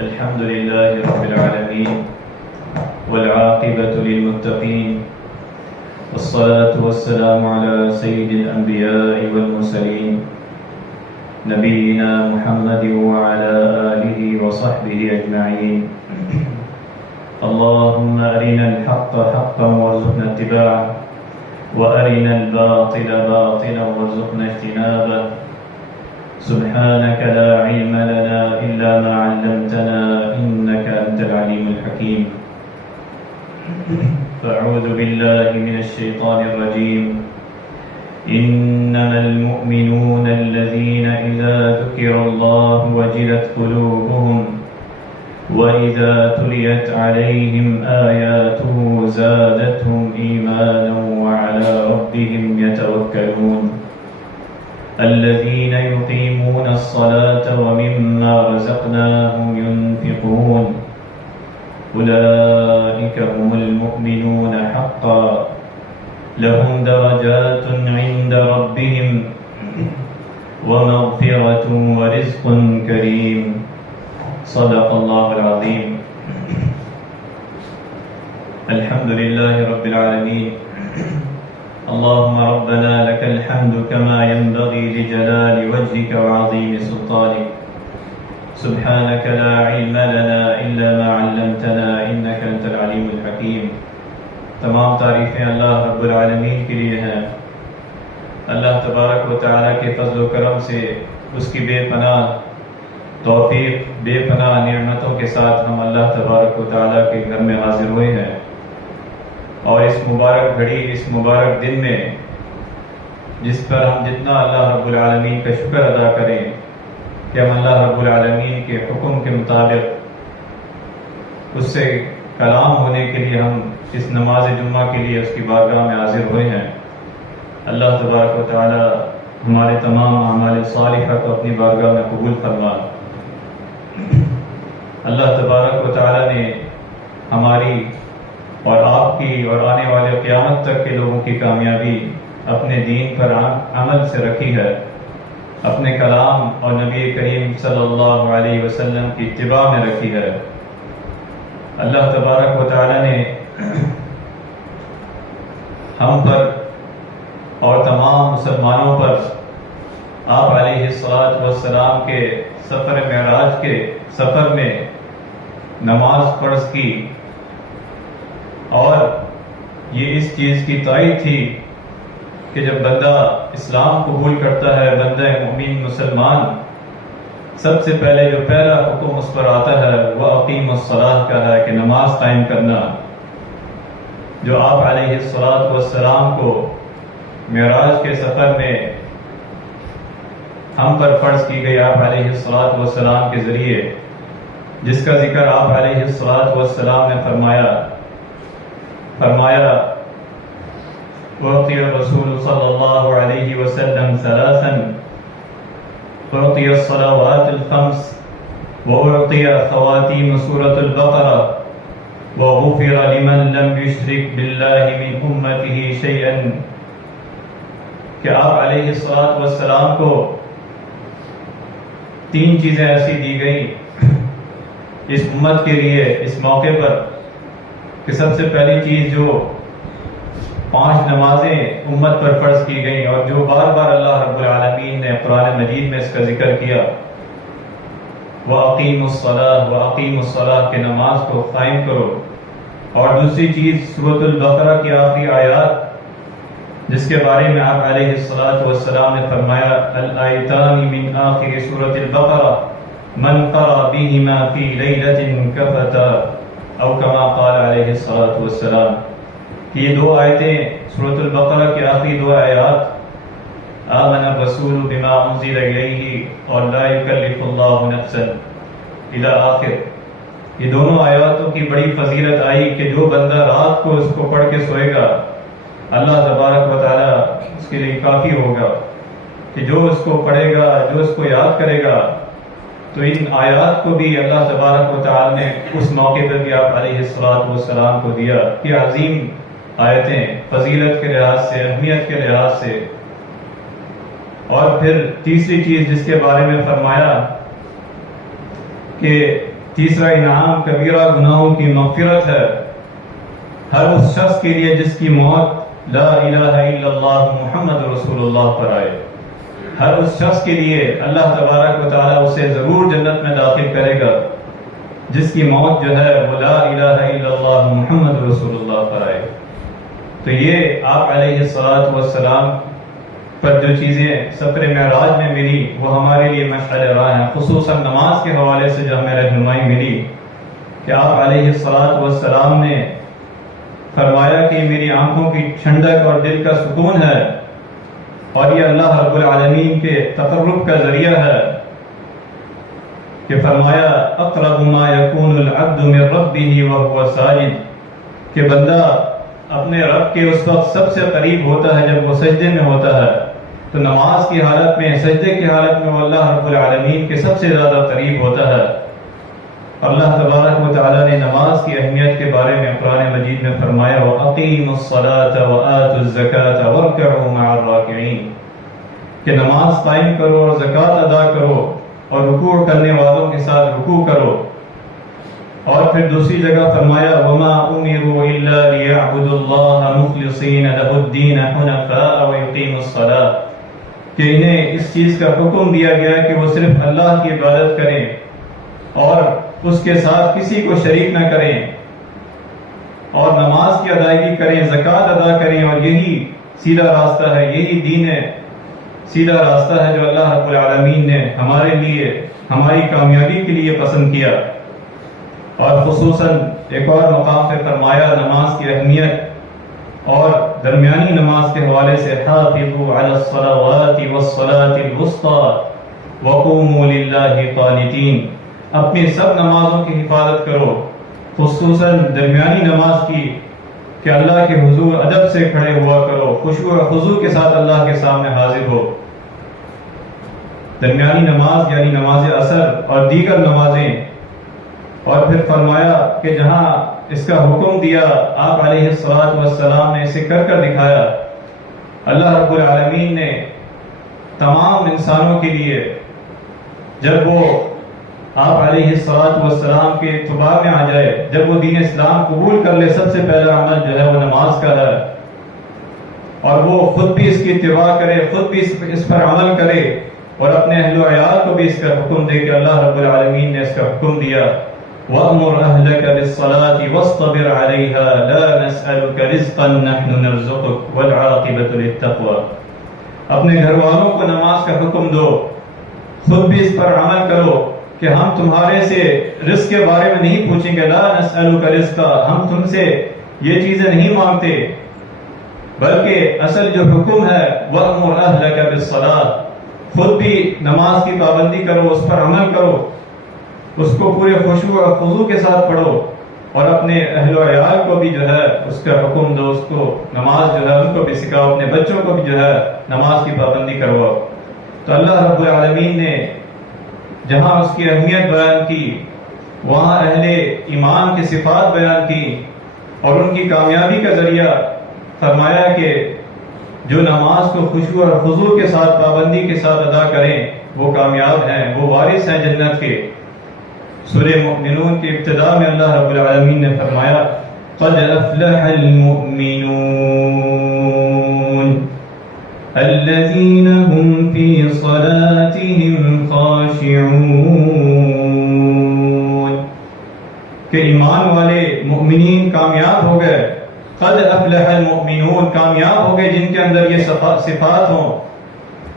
الحمد لله رب العالمين والعاقبة للمتقين والصلاة والسلام على سيد الأنبياء والمرسلين نبينا محمد وعلى آله وصحبه أجمعين. اللهم أرنا الحق حقا وارزقنا اتباعه وأرنا الباطل باطلا وارزقنا اجتنابه. سبحانك لا علم لنا إلا ما علمتنا إنك أنت العليم الحكيم. فأعوذ بالله من الشيطان الرجيم. إنما المؤمنون الذين إذا ذكر الله وجلت قلوبهم وإذا تليت عليهم آياته زادتهم إيمانا وعلى ربهم يتوكلون. الذين يقيمون الصلاة ومما رزقناهم ينفقون أولئك هم المؤمنون حقا لهم درجات عند ربهم ومغفرة ورزق كريم. صدق الله العظيم. الحمد لله رب العالمين. اللهم ربنا لك الحمد كما ينبغي لجلال وجهك وعظيم سلطانك. سبحانك لا علم لنا إلا ما علمتنا إنك أنت العليم الحكيم. تمام تعریفیں اللہ رب العالمین کے لیے ہیں. اللہ تبارک و تعالیٰ کے فضل و کرم سے اس کی بے پناہ توفیق بے پناہ نعمتوں کے ساتھ ہم اللہ تبارک و تعالیٰ کے گھر میں حاضر ہوئے ہیں، اور اس مبارک گھڑی اس مبارک دن میں جس پر ہم جتنا اللہ رب العالمین کا شکر ادا کریں کہ ہم اللہ رب العالمین کے حکم کے مطابق اس سے کلام ہونے کے لیے ہم اس نماز جمعہ کے لیے اس کی بارگاہ میں حاضر ہوئے ہیں. اللہ تبارک و تعالی ہمارے تمام اعمال صالحہ کو اپنی بارگاہ میں قبول فرما. اللہ تبارک و تعالی نے ہماری اور آپ کی اور آنے والے قیامت تک کے لوگوں کی کامیابی اپنے دین پر عمل سے رکھی ہے، اپنے کلام اور نبی کریم صلی اللہ علیہ وسلم کی اتباع میں رکھی ہے. اللہ تبارک و تعالی نے ہم پر اور تمام مسلمانوں پر آپ علیہ السلام کے سفر معراج کے سفر میں نماز فرض کی، اور یہ اس چیز کی تائید تھی کہ جب بندہ اسلام قبول کرتا ہے، بندہ مومن مسلمان، سب سے پہلے جو پہلا حکم اس پر آتا ہے وہ اقیم الصلاۃ کا ہے کہ نماز قائم کرنا، جو آپ علیہ السلام کو معراج کے سفر میں ہم پر فرض کی گئی آپ علیہ السلام کے ذریعے، جس کا ذکر آپ علیہ السلام نے فرمایا اعطی الرسول صلی اللہ علیہ وسلم ثلاثا، اعطی الصلوات الخمس واعطی خواتیم سورۃ البقرہ وغفر لمن لم يشرك باللہ من امته شیئا. کہ آپ علیہ السلام کو تین چیزیں ایسی دی گئی اس امت کے لیے اس موقع پر کہ سب سے پہلی چیز جو 5 نمازیں امت پر فرض کی گئیں اور جو بار بار اللہ رب العالمین نے قرآن مجید میں اس کا ذکر کیا، وَأَقِيمُوا الصَّلَاةَ وَأَقِيمُوا الصَّلَاةَ کہ نماز کو قائم کرو. اور دوسری چیز سورۃ البقرہ کی آخری آیات جس کے بارے میں آپ علیہ السلام نے فرمایا الآیتان من آخر سورۃ البقرہ من قرأ بهما فی لیلۃ کفتا او کما قال علیہ السلام. کہ یہ 2 آیتیں سورۃ البقرہ کی آخری 2 آیات آمن الرسول بما انزل الیہ اور لا یکلف اللہ نفسا الی آخر، یہ دونوں آیاتوں کی بڑی فضیلت آئی کہ جو بندہ رات کو اس کو پڑھ کے سوئے گا اللہ تبارک و تعالی اس کے لیے کافی ہوگا. کہ جو اس کو پڑھے گا، جو اس کو یاد کرے گا، تو ان آیات کو بھی اللہ تبارک و تعالی نے اس موقع پر بھی آپ علیہ السلام کو دیا کہ عظیم آیتیں فضیلت کے لحاظ سے، اہمیت کے لحاظ سے. اور پھر تیسری چیز جس کے بارے میں فرمایا کہ تیسرا انعام کبیرہ گناہوں کی مغفرت ہے ہر اس شخص کے لیے جس کی موت لا الہ الا اللہ محمد رسول اللہ پر آئے. ہر اس شخص کے لیے اللہ تبارک و تعالیٰ اسے ضرور جنت میں داخل کرے گا جس کی موت جو ہے وہ لا الہ الا اللہ محمد رسول اللہ پر آئے. تو یہ آپ علیہ الصلوۃ والسلام پر جو چیزیں سفر معراج میں ملی وہ ہمارے لیے مشعل راہ ہیں. خصوصاً نماز کے حوالے سے جو ہمیں رہنمائی ملی کہ آپ علیہ الصلوۃ والسلام نے فرمایا کہ میری آنکھوں کی ٹھنڈک اور دل کا سکون ہے اور یہ اللہ رب العالمین کے تقرب کا ذریعہ ہے کہ فرمایا اقرب ما یکون العبد من ربہ وہو ساجد کہ بندہ اپنے رب کے اس وقت سب سے قریب ہوتا ہے جب وہ سجدے میں ہوتا ہے. تو نماز کی حالت میں سجدے کی حالت میں وہ اللہ رب العالمین کے سب سے زیادہ قریب ہوتا ہے. اللہ تبارک و تعالیٰ نے نماز کی اہمیت کے بارے میں قرآن مجید میں فرمایا وَأَقِيمُوا الصَّلَاةَ وَآتُوا الزَّكَاةَ وَارْكَعُوا مَعَ الرَّاكِعِينَ کہ نماز قائم کرو اور زکوٰۃ ادا کرو اور رکوع کرنے والوں کے ساتھ رکوع کرو. اور پھر دوسری جگہ فرمایا وَمَا أُمِرُوا إِلَّا لِيَعْبُدُوا اللَّهَ مُخْلِصِينَ لَهُ الدِّينَ حُنَفَاءَ وَيُقِيمُوا الصَّلَاةَ کہ انہیں اس چیز کا حکم دیا گیا کہ وہ صرف اللہ کی عبادت کریں اور اس کے ساتھ کسی کو شریک نہ کریں اور نماز کی ادائیگی کریں، زکوٰۃ ادا کریں. اور یہی سیدھا راستہ ہے، یہی دین ہے، سیدھا راستہ ہے جو اللہ رب العالمین نے ہمارے لیے ہماری کامیابی کے لیے پسند کیا. اور خصوصاً ایک اور مقام پہ فرمایا نماز کی اہمیت اور درمیانی نماز کے حوالے سے حافظوا علی الصلوات والصلاة الوسطى وقوموا للہ قانتین اپنی سب نمازوں کی حفاظت کرو، خصوصاً درمیانی نماز کی کہ اللہ کے حضور ادب سے کھڑے ہوا کرو، خشوع و خضوع کے ساتھ اللہ کے سامنے حاضر ہو. درمیانی نماز یعنی نماز عصر اور دیگر نمازیں. اور پھر فرمایا کہ جہاں اس کا حکم دیا آپ علیہ الصلوۃ والسلام نے اسے کر کر دکھایا. اللہ رب العالمین نے تمام انسانوں کے لیے جب وہ آپ علیہ الصلوۃ والسلام کے اتباع میں آ جائے، جب وہ دین اسلام قبول کر لے، سب سے پہلا عمل جو ہے وہ نماز کا ہے اور وہ خود بھی اس کی اتباع کرے، خود بھی اس پر عمل کرے اور اپنے اہل و عیال کو بھی اس کا حکم دے کہ اللہ رب العالمین نے اس کا حکم دیا وَأْمُرْ أَهْلَكَ بِالصَّلَاةِ وَاصْطَبِرْ عَلَيْهَا لَا نَسْأَلُكَ رِزْقًا نَحْنُ نَرْزُقُكَ وَالْعَاقِبَةُ لِلتَّقْوَى اپنے گھر والوں کو نماز کا حکم دو، خود بھی اس پر عمل کرو کہ ہم تمہارے سے رزق کے بارے میں نہیں پوچھیں گے. لا نسألک رزقا ہم تم سے یہ چیزیں نہیں مانگتے، بلکہ اصل جو حکم ہے وَأْمُرْ أَهْلَكَ بِالصَّلَاةِ خود بھی نماز کی پابندی کرو، اس پر عمل کرو، اس کو پورے خشوع اور خضوع کے ساتھ پڑھو اور اپنے اہل و عیال کو بھی جو ہے اس کا حکم دو، اس کو نماز جو ہے ان کو بھی سکھاؤ، اپنے بچوں کو بھی جو ہے نماز کی پابندی کرواؤ. تو اللہ رب العالمین نے جہاں اس کی اہمیت بیان کی وہاں اہل ایمان کی صفات بیان کی اور ان کی کامیابی کا ذریعہ فرمایا کہ جو نماز کو خشوع اور خضوع کے ساتھ پابندی کے ساتھ ادا کریں وہ کامیاب ہیں، وہ وارث ہیں جنت کے. سورہ مؤمنون کی ابتدا میں اللہ رب العالمین نے فرمایا قد افلح المؤمنون الذين هم في صلاتهم خاشعون کہ ایمان والے مؤمنین کامیاب ہو گئے. قد افلح المؤمنون کامیاب ہو گئے جن کے اندر یہ صفات ہوں.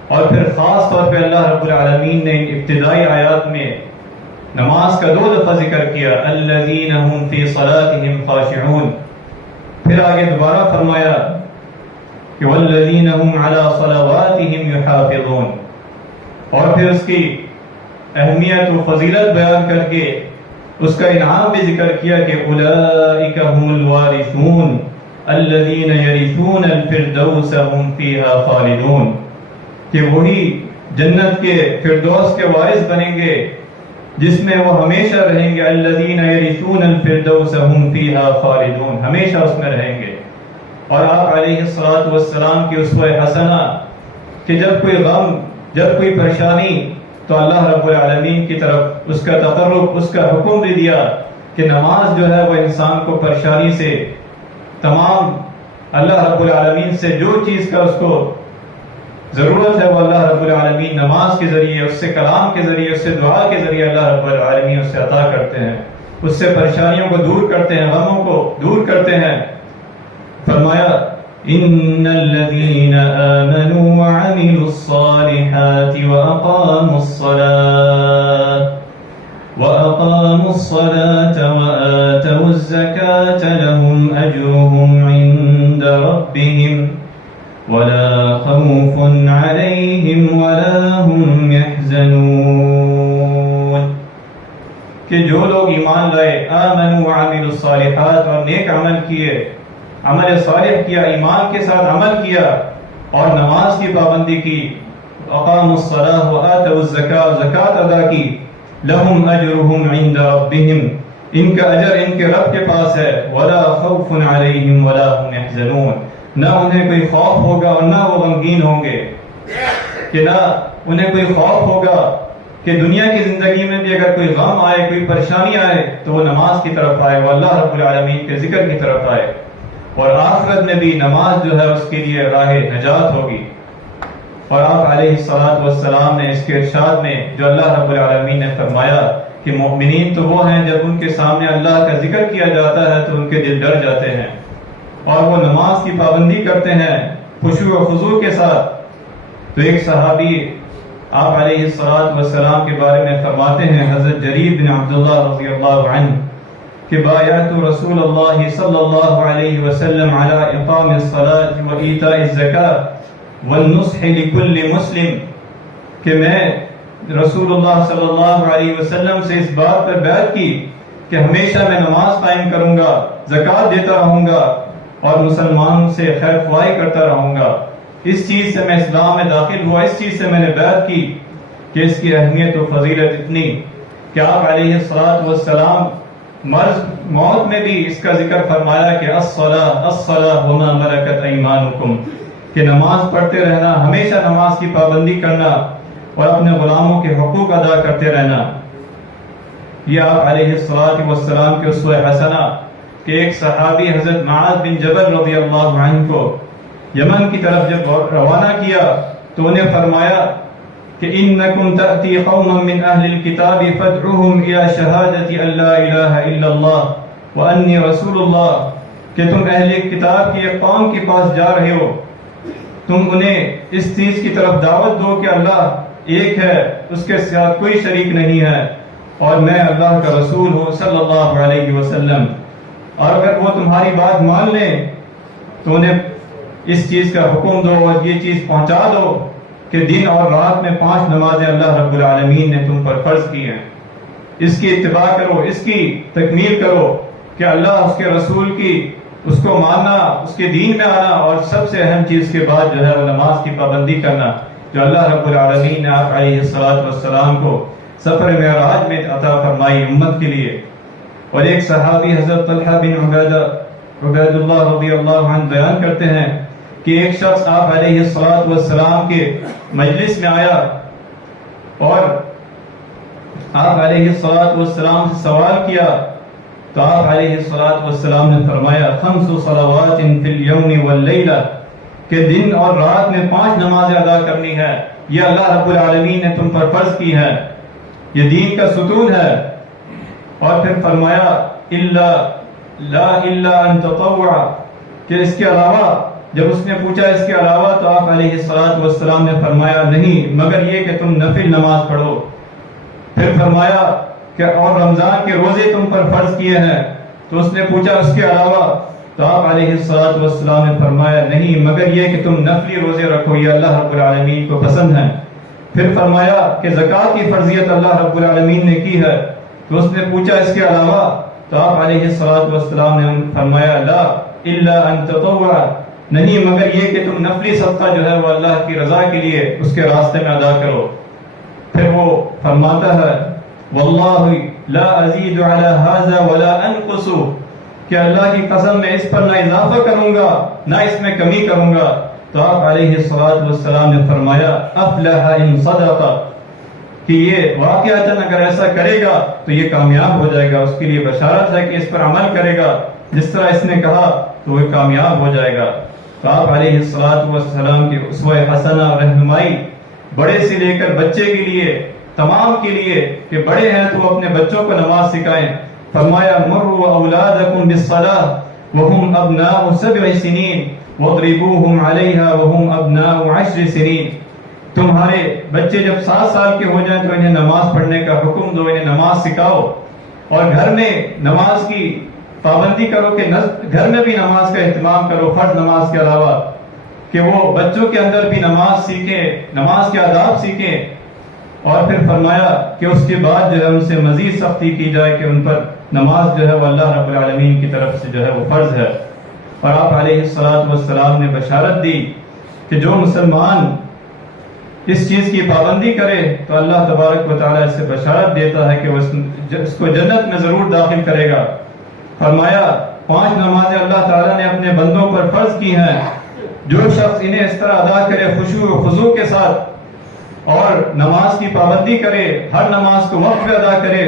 اور پھر خاص طور پہ اللہ رب العالمین نے ابتدائی آیات میں نماز کا 2 دفعہ ذکر کیا الذين هم في صلاتهم خاشعون، پھر آگے دوبارہ فرمایا کہ والذین هم على صلواتهم يحافظون، اور پھر اس کی اہمیت و فضیلت بیان کر کے اس کا انعام بھی ذکر کیا کہ اولئک هم الوارثون الذین یرثون الفردوس هم فیها خالدون کہ وہی جنت کے فردوس کے وارث بنیں گے جس میں وہ ہمیشہ رہیں گے. الذین یرثون الفردوس هم فیها خالدون ہمیشہ اس میں رہیں گے. اور آپ علیہ الصلوۃ والسلام کی اسوہ حسنہ کہ جب کوئی غم، جب کوئی پریشانی تو اللہ رب العالمین کی طرف اس کا تقرب، اس کا حکم بھی دیا کہ نماز جو ہے وہ انسان کو پریشانی سے، تمام اللہ رب العالمین سے جو چیز کا اس کو ضرورت ہے وہ اللہ رب العالمین نماز کے ذریعے، اس سے کلام کے ذریعے، اس سے دعا کے ذریعے اللہ رب العالمین اس سے عطا کرتے ہیں، اس سے پریشانیوں کو دور کرتے ہیں، غموں کو دور کرتے ہیں۔ فرمایا ان الذين آمنوا وعملوا الصالحات وأقاموا الصلاة وآتوا الزكاة لهم أجرهم عند ربهم ولا خوف عليهم ولا هم يحزنون، کہ جو لوگ ایمان لائے، آمنوا وعملوا الصالحات، اور نیک عمل کیے، عمل صالح کیا، ایمان کے ساتھ عمل کیا اور نماز کی پابندی کی، اقاموا الصلاة وآتوا الزکاة، زکوٰۃ ادا کی، لہم اجرہم عند ربہم، ان کا اجر ان کے رب کے پاس ہے، ولا خوف علیہم ولا هم يحزنون، نہ انہیں کوئی خوف ہوگا اور نہ وہ غمگین ہوں گے، کہ نہ انہیں کوئی خوف ہوگا کہ دنیا کی زندگی میں بھی اگر کوئی غم آئے، کوئی پریشانی آئے تو وہ نماز کی طرف آئے، وہ اللہ رب العالمین کے ذکر کی طرف آئے، اور آخرت میں بھی نماز جو ہے اس کے لیے راہ نجات ہوگی۔ اور آپ علیہ الصلوۃ والسلام نے اس کے ارشاد میں جو اللہ رب العالمین نے فرمایا کہ مومنین تو وہ ہیں جب ان کے سامنے اللہ کا ذکر کیا جاتا ہے تو ان کے دل ڈر جاتے ہیں اور وہ نماز کی پابندی کرتے ہیں خشوع و خضوع کے ساتھ۔ تو ایک صحابی آپ علیہ الصلوۃ والسلام کے بارے میں فرماتے ہیں، حضرت جریر بن عبداللہ رضی اللہ عنہ، کہ بایعت رسول اللہ صلی اللہ علیہ وسلم علی اقام الصلاة و ایتاء الزکاة والنصح لکل مسلم، کہ میں رسول اللہ صلی اللہ علیہ وسلم سے اس بات پر بیعت کی کہ ہمیشہ میں نماز قائم کروں گا، زکوٰۃ دیتا رہوں گا اور مسلمان سے خیر خواہی کرتا رہوں گا۔ اس چیز سے میں اسلام میں داخل ہوا، اس چیز سے میں نے بیعت کی کہ اس کی اہمیت و فضیلت اتنی کہ آپ علیہ الصلوۃ والسلام مرض موت میں بھی اس کا ذکر فرمایا کہ الصلاۃ وما ملکت ایمانکم، کہ نماز پڑھتے رہنا، ہمیشہ نماز کی پابندی کرنا اور اپنے غلاموں کے حقوق ادا کرتے رہنا۔ یہ آپ علیہ الصلوۃ والسلام کے اسوہ حسنہ کہ ایک صحابی حضرت معاذ بن جبل رضی اللہ عنہ کو یمن کی طرف جب روانہ کیا تو انہیں فرمایا کہ انکم تأتی قوما من اہل الکتاب فادعوہم الی شہادت ان لا الہ الا اللہ وانی رسول اللہ، کہ تم اہل کتاب کی ایک قوم کے پاس جا رہے ہو، تم انہیں اس چیز کی طرف دعوت دو کہ اللہ ایک ہے، اس کے ساتھ کوئی شریک نہیں ہے اور میں اللہ کا رسول ہوں صلی اللہ علیہ وسلم، اور اگر وہ تمہاری بات مان لیں تو انہیں اس چیز کا حکم دو اور یہ چیز پہنچا دو کہ دن اور رات میں 5 نمازیں اللہ رب العالمین نے تم پر فرض کی ہیں، اس کی اتباع کرو، اس کی تکمیل کرو کہ اللہ، اس کے رسول کی، اس کو ماننا، اس کے دین میں آنا، اور سب سے اہم چیز کے بعد جو ہے وہ نماز کی پابندی کرنا جو اللہ رب العالمین نے آپ علیہ الصلوۃ والسلام کو سفر معراج میں عطا فرمائی امت کے لیے۔ اور ایک صحابی حضرت طلحہ بن عبید اللہ رضی اللہ عنہ بیان کرتے ہیں کہ ایک شخص آپ علیہ الصلوۃ والسلام کے مجلس میں آیا اور آپ علیہ الصلوۃ والسلام سے سوال کیا تو آپ علیہ الصلوۃ والسلام نے فرمایا 5 صلوات فی اليوم واللیلہ، کہ دن اور رات میں 5 نمازیں ادا کرنی ہے، یہ اللہ رب العالمین نے تم پر فرض کی ہے، یہ دین کا ستون ہے۔ اور پھر فرمایا لا الا ان تطوع، کہ اس کے علاوہ، جب اس نے پوچھا اس کے علاوہ تو آپ علیہ الصلوۃ والسلام نے فرمایا نہیں مگر یہ کہ تم نفل نماز پڑھو۔ پھر فرمایا کہ اور رمضان کے روزے تم پر فرض کیے ہیں، تو اس نے پوچھا اس کے علاوہ تو آپ علیہ الصلوۃ والسلام نے فرمایا نہیں مگر یہ کہ تم نفلی روزے رکھو، یہ اللہ رب العالمین کو پسند ہیں۔ پھر فرمایا کہ زکوٰۃ کی فرضیت اللہ رب العالمین نے کی ہے، تو اس نے پوچھا اس کے علاوہ تو آپ علیہ الصلوۃ والسلام نے فرمایا لا الا ان تطوع، نہیں مگر یہ کہ تم نفلی صدقہ جو ہے وہ اللہ کی رضا کے لیے اس کے راستے میں ادا کرو۔ پھر وہ فرماتا ہے واللہ لا ازید علی ھذا ولا انقص، کہ اللہ کی قسم میں اس پر نہ اضافہ کروں گا نہ اس میں کمی کروں گا۔ تو آپ علیہ الصلوۃ والسلام نے فرمایا افلح ان صدق، کہ یہ واقعتاً اگر ایسا کرے گا تو یہ کامیاب ہو جائے گا، اس کے لیے بشارت ہے کہ اس پر عمل کرے گا جس طرح اس نے کہا تو وہ کامیاب ہو جائے گا۔ تو آپ علیہ السلام کی اسوہ حسنہ رہنمائی بڑے سے لے کر بچے کے لیے، تمام کے لیے، کہ بڑے ہیں تو اپنے بچوں کو نماز سکھائیں۔ فرمایا مروا اولادکم بالصلاۃ وهم ابناء 7 سنین واضربوهم علیہا وهم ابناء 10 سنین۔ تمہارے بچے جب 7 سال کے ہو جائیں تو انہیں نماز پڑھنے کا حکم دو، انہیں نماز سکھاؤ، اور گھر میں نماز کی پابندی کرو کہ گھر میں بھی نماز کا اہتمام کرو، فرض نماز کے علاوہ، کہ وہ بچوں کے اندر بھی نماز سیکھیں، نماز کے آداب سیکھیں۔ اور پھر فرمایا کہ اس کے بعد جو ہے ان سے مزید سختی کی جائے کہ ان پر نماز جو ہے وہ اللہ رب العالمین کی طرف سے جو ہے وہ فرض ہے۔ اور آپ علیہ السلام نے بشارت دی کہ جو مسلمان اس چیز کی پابندی کرے تو اللہ تبارک و تعالیٰ اس سے بشارت دیتا ہے کہ وہ اس کو جنت میں ضرور داخل کرے گا۔ فرمایا 5 نمازیں اللہ تعالیٰ نے اپنے بندوں پر فرض کی ہیں، جو شخص انہیں اس طرح ادا کرے خشوع و خضوع کے ساتھ اور نماز کی پابندی کرے، ہر نماز کو وقت پہ ادا کرے،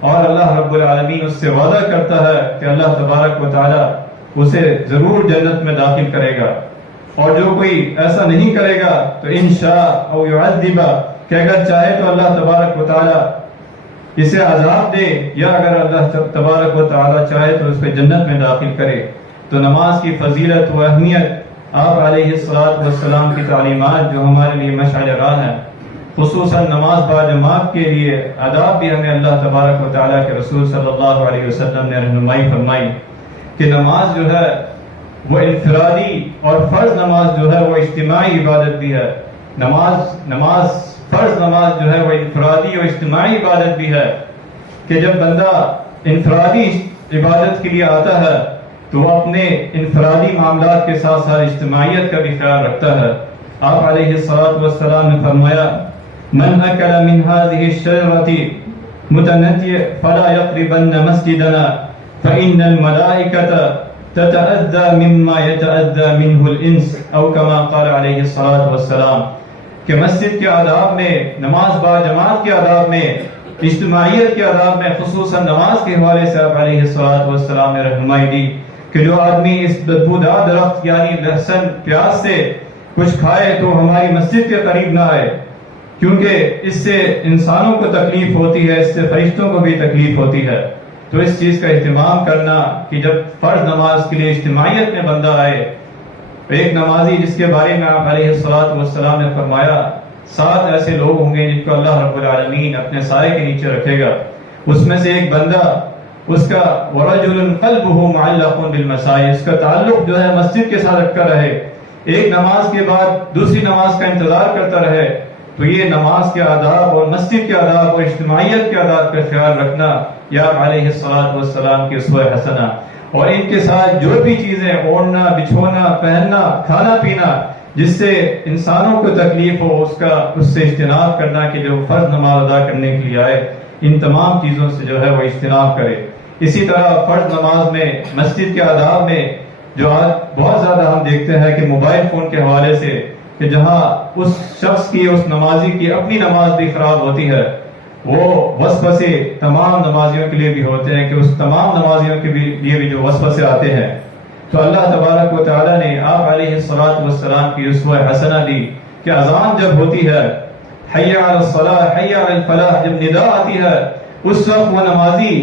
اور اللہ رب العالمین اس سے وعدہ کرتا ہے کہ اللہ تبارک و تعالیٰ اسے ضرور جنت میں داخل کرے گا۔ اور جو کوئی ایسا نہیں کرے گا تو انشاء او یعذب، کہ اگر چاہے تو اللہ تبارک و تعالیٰ اسے عذاب دے، یا اگر اللہ تبارک و تعالیٰ چاہے تو اس کو جنت میں داخل کرے۔ تو نماز کی فضیلت و اہمیت، آپ علیہ السلام کی تعلیمات جو ہمارے لیے مشعل راہ ہیں، خصوصاً نماز باجماعت کے لیے آداب بھی ہمیں اللہ تبارک و تعالیٰ کے رسول صلی اللہ علیہ وسلم نے رہنمائی فرمائی کہ نماز جو ہے وہ انفرادی اور فرض نماز جو ہے وہ اجتماعی عبادت بھی ہے۔ فرض نماز جو ہے وہ انفرادی اور اجتماعی عبادت بھی ہے، کہ جب بندہ انفرادی عبادت کے لیے آتا ہے تو وہ اپنے انفرادی معاملات کے ساتھ ساتھ اجتماعیت کا بھی خیال رکھتا ہے۔ آپ علیہ السلام نے فرمایا من اکل من هذه الشجرة متنجع فلا يقربن مسجدنا فإن الملائكة تتأذى مما يتأذى منه الانس، او كما قال علیہ السلام، کہ مسجد کے آداب میں، نماز با جماعت کے آداب میں، اجتماعیت کے آداب میں، خصوصاً نماز کے حوالے سے آپ علیہ السلام نے رہنمائی دی کہ جو آدمی اس بدبودار درخت یعنی لہسن پیاز سے کچھ کھائے تو ہماری مسجد کے قریب نہ آئے، کیونکہ اس سے انسانوں کو تکلیف ہوتی ہے، اس سے فرشتوں کو بھی تکلیف ہوتی ہے۔ تو اس چیز کا اہتمام کرنا کہ جب فرض نماز کے لیے اجتماعیت میں بندہ آئے، ایک نمازی جس کے بارے میں آپ علیہ السلام نے فرمایا 7 ایسے لوگ ہوں گے جن کو اللہ رب العالمین اپنے سائے کے نیچے رکھے گا، اس میں سے ایک بندہ، اس کا ورجل قلبه معلق بالمساجد، اس کا تعلق جو ہے مسجد کے ساتھ رکھا رہے، ایک نماز کے بعد دوسری نماز کا انتظار کرتا رہے۔ تو یہ نماز کے آداب اور مسجد کے آداب اور اجتماعیت کے آداب کا خیال رکھنا یا علیہ السلام کی اسوہ حسنہ، اور ان کے ساتھ جو بھی چیزیں اوڑھنا، بچھونا، پہننا، کھانا پینا جس سے انسانوں کو تکلیف ہو اس سے اجتناب کرنا، کہ جو فرض نماز ادا کرنے کے لیے آئے ان تمام چیزوں سے جو ہے وہ اجتناب کرے۔ اسی طرح فرض نماز میں، مسجد کے آداب میں جو آج بہت زیادہ ہم دیکھتے ہیں کہ موبائل فون کے حوالے سے، کہ جہاں اس شخص کی، اس نمازی کی اپنی نماز بھی خراب ہوتی ہے، وہ وسوسے تمام نمازیوں کے لیے بھی ہوتے ہیں، کہ اس تمام نمازیوں کے لیے بھی جو وسوسے آتے ہیں۔ تو اللہ تبارک و تعالیٰ نے آپ علیہ السلام کی اسوہ حسنہ دی کہ اذان جب ہوتی ہے، حی علی الصلاۃ، حی علی الفلاح، جب ندا آتی ہے، اس وقت وہ نمازی،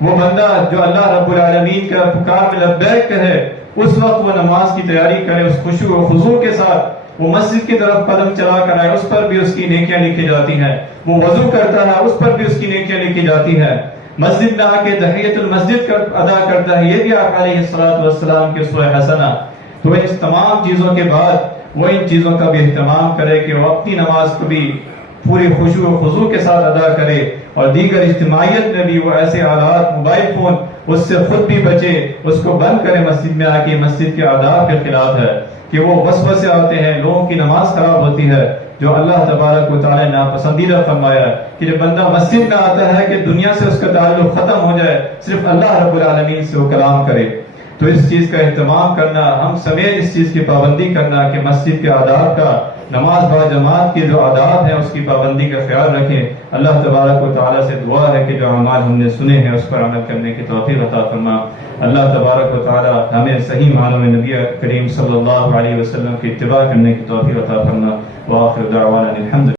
وہ بندہ جو اللہ رب العالمین کا پکار میں لبیک کہے، اس وقت وہ نماز کی تیاری کرے، اس خشوع و خضوع کے ساتھ وہ مسجد کی طرف قدم چلا کر آئے، اس پر بھی اس کی نیکیاں لکھی جاتی ہیں، وہ وضو کرتا ہے اس پر بھی اس کی نیکیاں لکھی جاتی ہیں، مسجد میں آ کے تحیۃ المسجد ادا کرتا ہے، یہ بھی آپ علیہ السلام کی اسوہ حسنہ۔ تو اس تمام چیزوں کے بعد وہ ان چیزوں کا بھی اہتمام کرے کہ وہ اپنی نماز کو بھی پوری خشوع و خضوع کے ساتھ ادا کرے، اور دیگر اجتماعیت میں بھی وہ ایسے آلات، موبائل فون، اس سے خود بھی بچے، اس کو بند کرے مسجد میں آ کے، مسجد کے آداب کے خلاف ہے کہ وہ وسوسے آتے ہیں، لوگوں کی نماز خراب ہوتی ہے، جو اللہ تبارک و تعالی نے ناپسندیدہ فرمایا ہے کہ جب بندہ مسجد میں آتا ہے کہ دنیا سے اس کا تعلق ختم ہو جائے، صرف اللہ رب العالمین سے وہ کلام کرے۔ تو اس چیز کا اہتمام کرنا، ہم سمیت اس چیز کی پابندی کرنا کہ مسجد کے آداب کا نماز با جماعت کے جو آداب ہیں اس کی پابندی کا خیال رکھیں. اللہ تبارک و تعالیٰ سے دعا ہے کہ جو اعمال ہم نے سنے ہیں اس پر عمل کرنے کی توفیق عطا فرما. اللہ تبارک و تعالیٰ ہمیں صحیح معنوں میں نبی کریم صلی اللہ علیہ وسلم کی اتباع کرنے کی توفیق عطا فرما. وآخر دعوانا الحمد